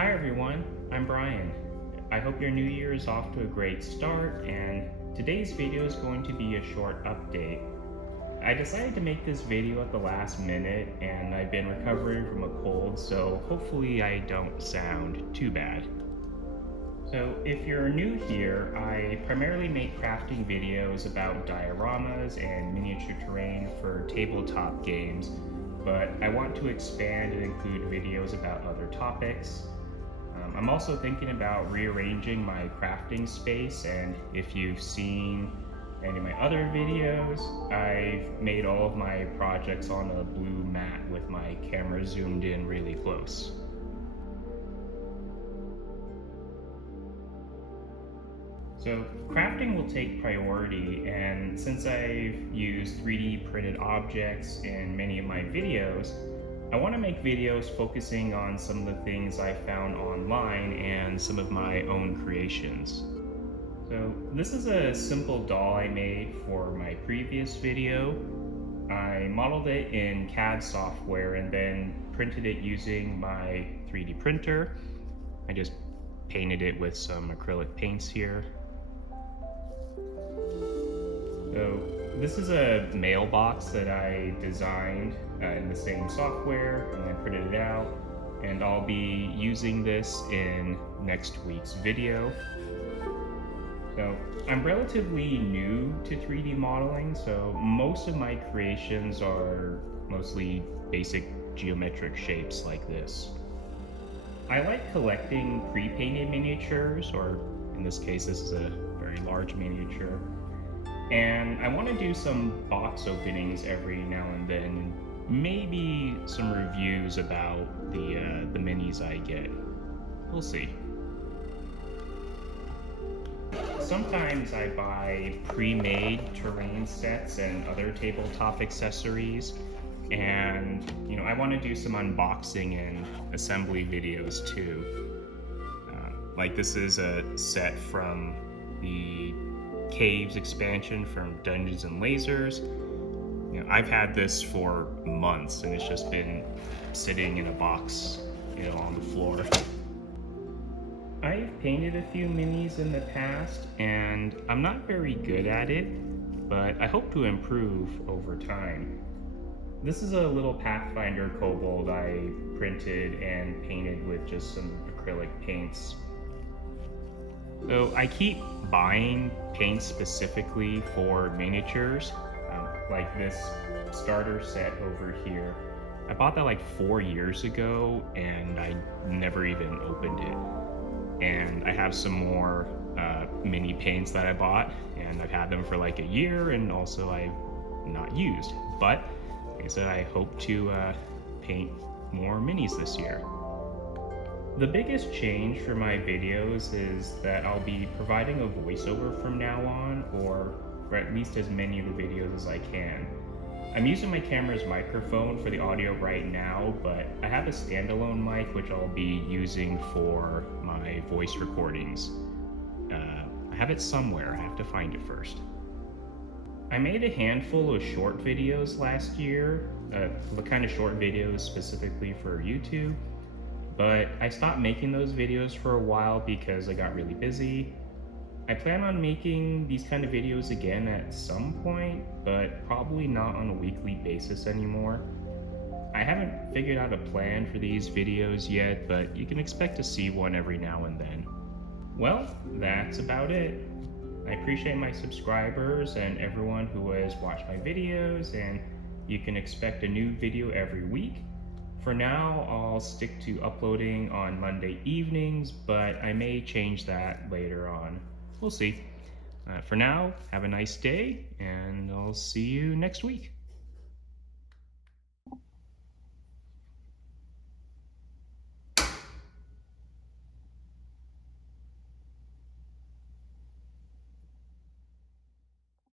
Hi everyone, I'm Brian. I hope your new year is off to a great start, and today's video is going to be a short update. I decided to make this video at the last minute, and I've been recovering from a cold, so hopefully I don't sound too bad. So if you're new here, I primarily make crafting videos about dioramas and miniature terrain for tabletop games, but I want to expand and include videos about other topics. I'm also thinking about rearranging my crafting space, and if you've seen any of my other videos, I've made all of my projects on a blue mat with my camera zoomed in really close. So crafting will take priority, and since I've used 3D printed objects in many of my videos, I want to make videos focusing on some of the things I found online and some of my own creations. So this is a simple doll I made for my previous video. I modeled it in CAD software and then printed it using my 3D printer. I just painted it with some acrylic paints here. So this is a mailbox that I designed in the same software and then printed it out, and I'll be using this in next week's video. So I'm relatively new to 3D modeling, so most of my creations are mostly basic geometric shapes like this. I like collecting pre-painted miniatures, or in this case this is a very large miniature. And I want to do some box openings every now and then, maybe some reviews about the minis I get. We'll see. Sometimes I buy pre-made terrain sets and other tabletop accessories, and I want to do some unboxing and assembly videos too. Like this is a set from the Caves expansion from Dungeons and Lasers. I've had this for months and it's just been sitting in a box, on the floor. I've painted a few minis in the past and I'm not very good at it, but I hope to improve over time. This is a little Pathfinder kobold I printed and painted with just some acrylic paints. So I keep buying paints specifically for miniatures, like this starter set over here. I bought that like 4 years ago and I never even opened it. And I have some more mini paints that I bought, and I've had them for like a year, and also I've not used. But like I said, I hope to paint more minis this year. The biggest change for my videos is that I'll be providing a voiceover from now on, or for at least as many of the videos as I can. I'm using my camera's microphone for the audio right now, but I have a standalone mic which I'll be using for my voice recordings. I have it somewhere, I have to find it first. I made a handful of short videos last year, the kind of short videos specifically for YouTube. But I stopped making those videos for a while because I got really busy. I plan on making these kind of videos again at some point, but probably not on a weekly basis anymore. I haven't figured out a plan for these videos yet, but you can expect to see one every now and then. Well, that's about it. I appreciate my subscribers and everyone who has watched my videos, and you can expect a new video every week. For now, I'll stick to uploading on Monday evenings, but I may change that later on. We'll see. For now, have a nice day, and I'll see you next week.